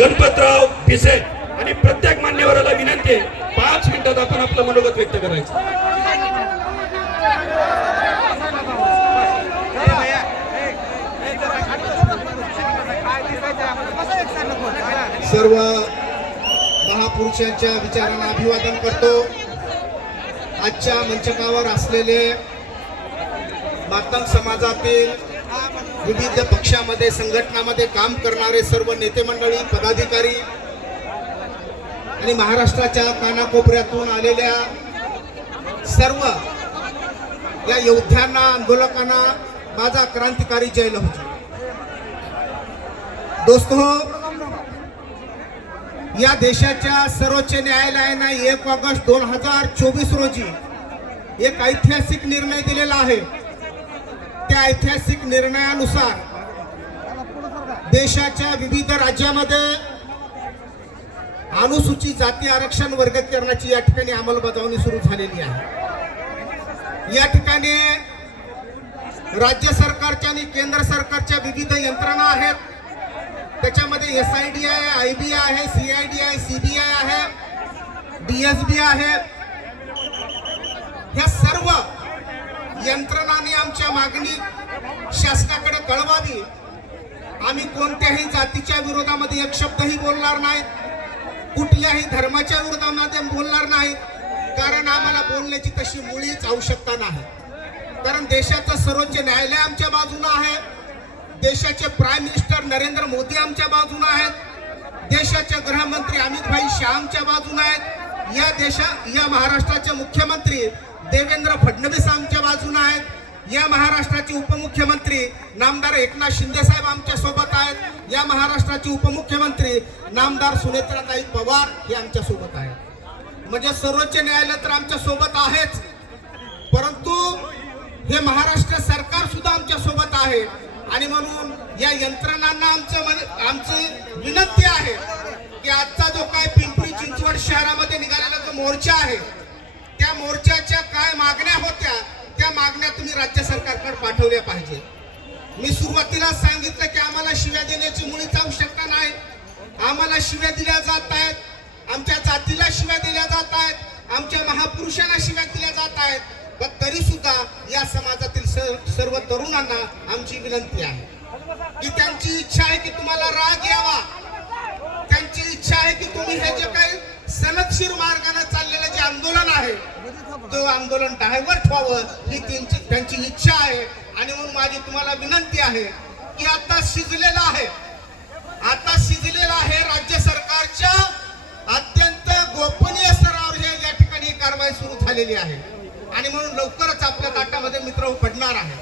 गणपतराव भिसे आणि प्रत्येक मान्यवराला विनंती आहे 5 मिनिटात आपण आपलं मनोगत व्यक्त करायचं. सर्व महापुरुषांच्या विचारांना अभिवादन करतो. आजच्या मंचकावर असलेले मातंग समाजातील विविध पक्षामध्ये संघटनामध्ये काम करणारे सर्व नेते मंडळी, पदाधिकारी आणि महाराष्ट्राच्या कानाकोपऱ्यातून आलेल्या सर्व या योद्ध्यांना, आंदोलकांना माझा क्रांतिकारी जय लहू. दोस्तो, या देशाच्या सर्वोच्च न्यायालयाने 1 ऑगस्ट 2024 रोजी एक ऐतिहासिक निर्णय दिलेला आहे. त्या ऐतिहासिक निर्णयानुसार देशाच्या विविध राज्यामध्ये अनुसूचित जाती आरक्षण वर्गीकरणाची या ठिकाणी अंमलबजावणी सुरू झालेली आहे. या ठिकाणी राज्य सरकारच्या आणि केंद्र सरकारच्या विविध यंत्रणा आहेत. त्याच्यामध्ये SID आहे, IB आहे, CID आहे, CBI आहे, DSB आहे. ह्या सर्व यंत्रणांनी आमच्या मागणी शासनाकडे कळवावी. आम्ही कोणत्याही जातीच्या विरोधामध्ये एक शब्दही बोलणार नाही, कुठल्याही धर्माच्या विरोधामध्ये बोलणार नाही, कारण आम्हाला बोलण्याची तशी मुळीच आवश्यकता नाही. कारण देशाचं सर्वोच्च न्यायालय आमच्या बाजूने आहे, देशाचे प्राईम मिनिस्टर नरेंद्र मोदी आमच्या बाजूने आहेत, देशाचे गृहमंत्री अमित भाई शाह आमच्या बाजूने आहेत, या महाराष्ट्राचे मुख्यमंत्री देवेंद्र फडणवीस आमच्या बाजूने आहेत, या महाराष्ट्राचे उपमुख्यमंत्री नामदार एकनाथ शिंदे साहेब आमच्या सोबत आहेत, या महाराष्ट्राचे उपमुख्यमंत्री नामदार सुनेत्राताई पवार हे आमच्या सोबत आहेत. म्हणजे सर्वोच्च न्यायालय तर आमच्या सोबत आहेच, परंतु हे महाराष्ट्र सरकार सुद्धा आमच्या सोबत आहे. आणि म्हणून या यंत्रणांना आमची विनंती आहे की आजचा जो काय पिंपरी चिंचवड शहरामध्ये निघालेला जो मोर्चा आहे, त्या मोर्चाच्या काय मागण्या होत्या त्या मागण्या तुम्ही राज्य सरकारकडे पाठवल्या पाहिजे. मी सुरुवातीला सांगितलं की आम्हाला शिव्या देण्याची मुळीच आवश्यकता नाही. आम्हाला शिव्या दिल्या जात आहेत, आमच्या जातीला शिव्या दिल्या जात आहेत, आमच्या महापुरुषांना शिव्या दिल्या जात आहेत. पण तरी सुद्धा या समाजातील सर्व तरुणांना आमची विनंती आहे की त्यांची इच्छा आहे की तुम्हाला राग यावा, त्यांची इच्छा आहे की तुम्ही हे जे काही सनदशीर मार्गाने चाललेलं जे आंदोलन आहे तो आंदोलन डायव्हर्ट व्हावं ही त्यांची इच्छा आहे. आणि म्हणून माझी तुम्हाला विनंती आहे की आता शिजलेला आहे राज्य सरकारच्या अत्यंत गोपनीय स्तरावर हे या ठिकाणी कारवाई सुरू झालेली आहे. आणि म्हणून लवकरच आपल्या ताटामध्ये मित्र पडणार आहे.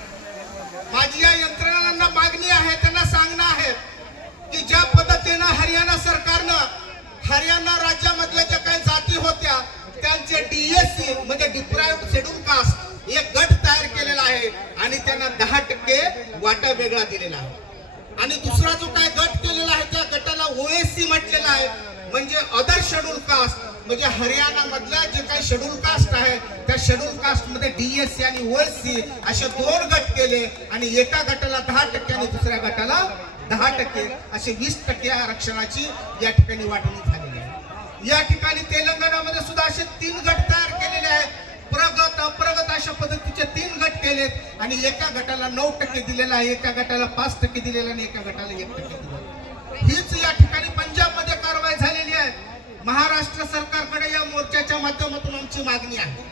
माझी या यंत्रणांना मागणी आहे, त्यांना सांगणं आहे की ज्या पद्धतीनं हरियाणा सरकारनं हरियाणा राज्यामधल्या ज्या काही जाती होत्या त्यांचे DSC म्हणजे डिप्राइव्ड शेड्यूल कास्ट एक गट तयार केलेला आहे आणि त्यांना 10% वाटा वेगळा दिलेला आहे. आणि दुसरा जो काय गट केलेला आहे त्या गटाला OSC म्हटलेला आहे, म्हणजे अदर शेड्यूल कास्ट. म्हणजे हरियाणा मधल्या जे काही शेड्यूल कास्ट आहे त्या शेड्यूल कास्ट मध्ये DSC आणि OSC असे 2 गट केले आणि एका गटाला 10% आणि दुसऱ्या गटाला 10% असे 20% आरक्षणाची या ठिकाणी वाटणी झालेली आहे. या ठिकाणी तेलंगणामध्ये सुद्धा असे 3 गट तयार केलेले आहेत. प्रगत अप्रगत अशा पद्धतीचे 3 गट केलेत आणि एका गटाला 9% दिलेला आहे, एका गटाला 5% दिलेला आणि एका गटाला 1% दिलेला. हीच या ठिकाणी पंजाब मध्ये कारवाई झालेली आहे. महाराष्ट्र सरकारकडे या मोर्चाच्या माध्यमातून आमची मागणी आहे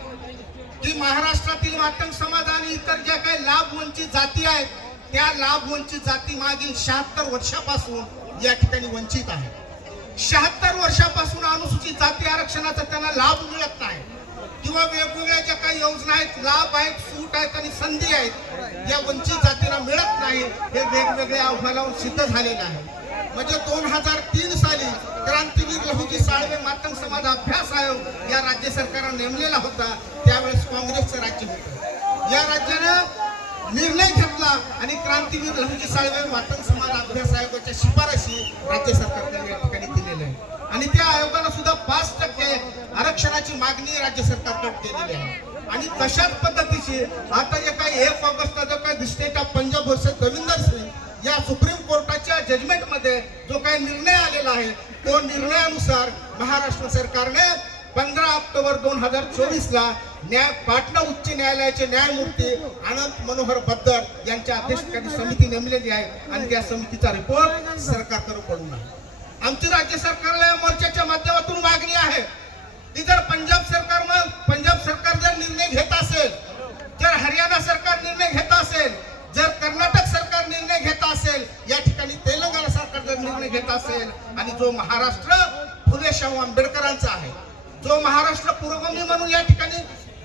की महाराष्ट्रातील मातंग समाज आणि इतर ज्या काही लाभ वंचित जाती आहेत त्या लाभ वंचित जाती मागील 76 वर्षापासून या ठिकाणी वंचित आहे. 76 वर्षापासून अनुसूचित जाती आरक्षणाचा त्यांना लाभ मिळत नाही किंवा वेगवेगळ्या ज्या काही योजना आहेत, लाभ आहेत, सूट आहेत आणि संधी आहेत या वंचित जातीला मिळत नाही. हे वेगवेगळ्या अहवालावर सिद्ध झालेलं आहे. म्हणजे 2003 साली क्रांतीवीर लहुजी साळवे मातंग समाज अभ्यास आयोग या राज्य सरकारने नेमलेला होता. त्यावेळेस काँग्रेसचं राज्य होतं. या राज्यानं निर्णय घेतला आणि क्रांतीवीर लहुजी साळवे मातंग समाज अभ्यास आयोगाच्या शिफारशी राज्य सरकारने या ठिकाणी दिलेल्या आहे. आणि त्या आयोगाने सुद्धा 5% आरक्षणाची मागणी राज्य सरकारकडे केलेली आहे. आणि तशाच पद्धतीची आता जे काही 1 ऑगस्टला जो काही state of Punjab versus Devinder Singh या सुप्रीम कोर्टाच्या जजमेंटमध्ये जो काही निर्णय आलेला आहे तो निर्णयानुसार महाराष्ट्र सरकारने 15 ऑक्टोबर 2024 ला पाटणा उच्च न्यायालयाचे न्यायमूर्ती अनंत मनोहर बद्दर यांच्या अध्यक्षतेखाली समिती नेमलेली आहे आणि त्या समितीचा रिपोर्ट सरकारकडे पडून आहे. आमची राज्य सरकारला या मोर्चाच्या माध्यमातून मागणी आहे की जर पंजाब सरकार जर निर्णय घेत असेल, जर हरियाणा सरकार निर्णय घेत असेल, जर कर्नाटक सरकार निर्णय घेत असेल, या ठिकाणी तेलंगणा सरकार जर निर्णय घेत असेल आणि जो महाराष्ट्र फुले शाहू आंबेडकरांचा आहे, जो महाराष्ट्र पुरोगामी म्हणून या ठिकाणी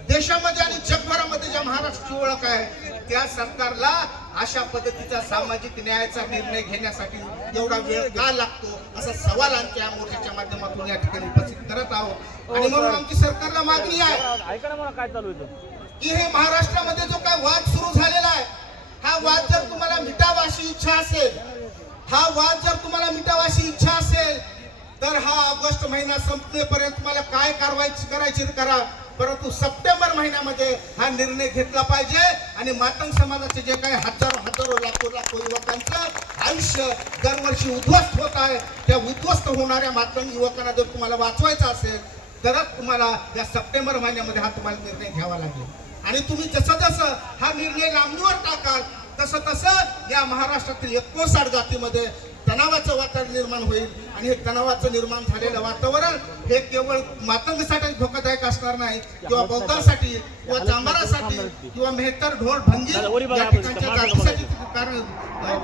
देशामध्ये आणि जगभरामध्ये ज्या महाराष्ट्राची ओळख आहे, त्या सरकारला अशा पद्धतीचा सामाजिक न्यायाचा निर्णय घेण्यासाठी एवढा वेळ का लागतो असा सवाल आमच्या मोर्चाच्या माध्यमातून या ठिकाणी उपस्थित करत आहोत. आणि म्हणून आमची सरकारला मागणी आहे की हे महाराष्ट्रामध्ये जो काय वाद सुरू झालेला आहे, हा वाद जर तुम्हाला मिटावा अशी इच्छा असेल, हा वाद जर तुम्हाला मिटावा अशी इच्छा असेल तर हा ऑगस्ट महिना संपण्यापर्यंत तुम्हाला काय कारवाई करायची करा, परंतु सप्टेंबर महिन्यामध्ये हा निर्णय घेतला पाहिजे. आणि मातंग समाजाचे जे काही हजारो लाखो युवकांचं आयुष्य दरवर्षी उद्ध्वस्त होत आहे, त्या उद्ध्वस्त होणाऱ्या मातंग युवकांना जर तुम्हाला वाचवायचं असेल तरच तुम्हाला या सप्टेंबर महिन्यामध्ये हा तुम्हाला निर्णय घ्यावा लागेल. आणि तुम्ही जसं हा निर्णय लांबणीवर टाकाल तसं या महाराष्ट्रातील 59 जातीमध्ये तणावाचं वातावरण निर्माण होईल. आणि हे तणावाचं निर्माण झालेलं वातावरण हे केवळ मातंगसाठी धोकादायक असणार नाही, किंवा बौद्धांसाठी किंवा चांभारासाठी किंवा मेहतर ढोल भंगी या ठिकाणच्या जातीसाठी कारण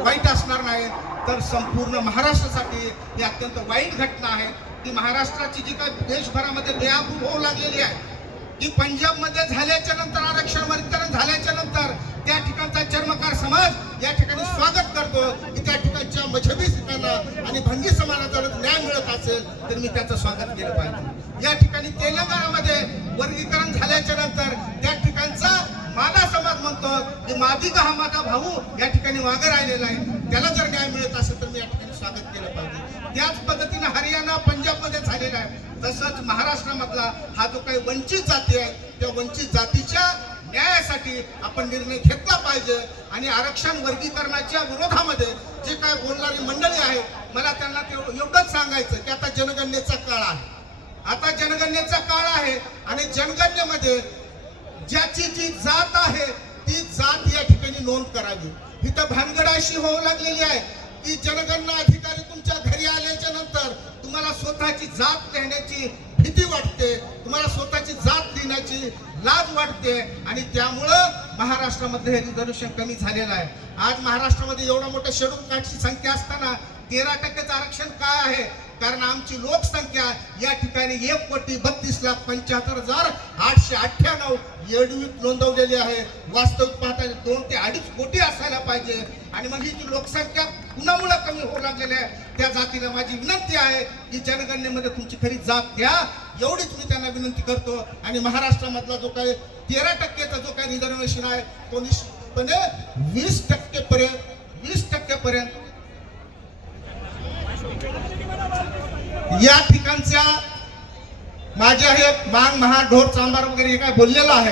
वाईट असणार नाही, तर संपूर्ण महाराष्ट्रासाठी ही अत्यंत वाईट घटना आहे की महाराष्ट्राची जी काही देशभरामध्ये बेआबरू होऊ लागलेली आहे, की पंजाबमध्ये झाल्याच्या नंतर आरक्षण वर्गीकरण झाल्याच्या नंतर त्या ठिकाणचा चर्मकार समाज या ठिकाणी स्वागत करतो की त्या ठिकाणच्या मजहबी सिखांना आणि भंगी समाजाला न्याय मिळत असेल तर मी त्याचं स्वागत केलं पाहिजे. या ठिकाणी तेलंगणामध्ये वर्गीकरण झाल्याच्या नंतर त्या ठिकाणचा माला समाज म्हणतो की मादिगा हा माझा भाऊ या ठिकाणी मागे राहिलेला आहे, त्याला जर न्याय मिळत असेल तर मी या ठिकाणी स्वागत केलं पाहिजे. त्याच पद्धतीने हरियाणा पंजाबमध्ये झालेला आहे, तसंच महाराष्ट्रामधला हा जो काही वंचित जाती आहे त्या वंचित जातीच्या न्यायासाठी आपण निर्णय घेतला पाहिजे. आणि आरक्षण वर्गीकरणाच्या विरोधामध्ये जे काय बोलणारी मंडळी आहे, मला त्यांना एवढंच सांगायचं की आता जनगणनेचा काळ आहे, आता जनगणनेचा काळ आहे आणि जनगणनेमध्ये ज्याची जी जात आहे ती जात या ठिकाणी नोंद करावी. इथं भानगड अशी होऊ लागलेली आहे की जनगणना अधिकारी तुमच्या घरी आल्याच्या नंतर तुम्हाला स्वतःची जात लिहिण्याची भीती वाटते, तुम्हाला स्वतःची जात लिहिण्याची लाज वाटते आणि त्यामुळं महाराष्ट्रामध्ये हे रिझर्वेशन कमी झालेलं आहे. आज महाराष्ट्रामध्ये एवढा मोठा शेड्यूल कास्टची संख्या असताना 13% आरक्षण काय आहे? कारण आमची लोकसंख्या या ठिकाणी 1,72,75,898 एवढी नोंदवलेली आहे. वास्तविक पाहता 2 ते 2.5 कोटी असायला पाहिजे. आणि मग ही जी लोकसंख्या कुणामुळे कमी होऊ लागलेली आहे त्या जातीला माझी विनंती आहे की जनगणनेमध्ये तुमची खरी जात घ्या, एवढीच मी त्यांना विनंती करतो. आणि महाराष्ट्रामधला जो काही 13%चा जो काही रिझर्वेशन आहे तो निश्चितपणे 20% पर्यंत या ठिकाणच्या माझ्या हे मांग महार ढोर चांभार वगैरे हे काय बोललेलं आहे,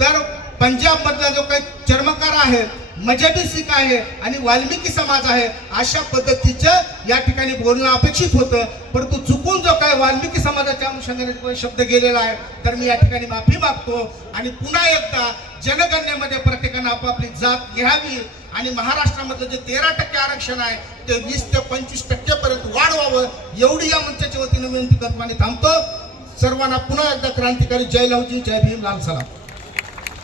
तर पंजाब मधला जो काही चर्मकार आहे, मजहबी सिख आहे आणि वाल्मिकी समाज आहे, अशा पद्धतीचं या ठिकाणी बोलणं अपेक्षित होतं. परंतु चुकून जो काय वाल्मिकी समाजाच्या अनुषंगाने शब्द गेलेला आहे तर मी या ठिकाणी माफी मागतो. आणि पुन्हा एकदा जनगणनेमध्ये प्रत्येकानं आपापली जात घ्यावी आणि महाराष्ट्रामधलं जे 13% आरक्षण आहे ते 20 ते 25% पर्यंत वाढवावं, एवढी या मंचाच्या वतीने विनंती करतो आणि थांबतो. सर्वांना पुन्हा एकदा क्रांतिकारी जय लवजी, जय भीम, लाल सलाम.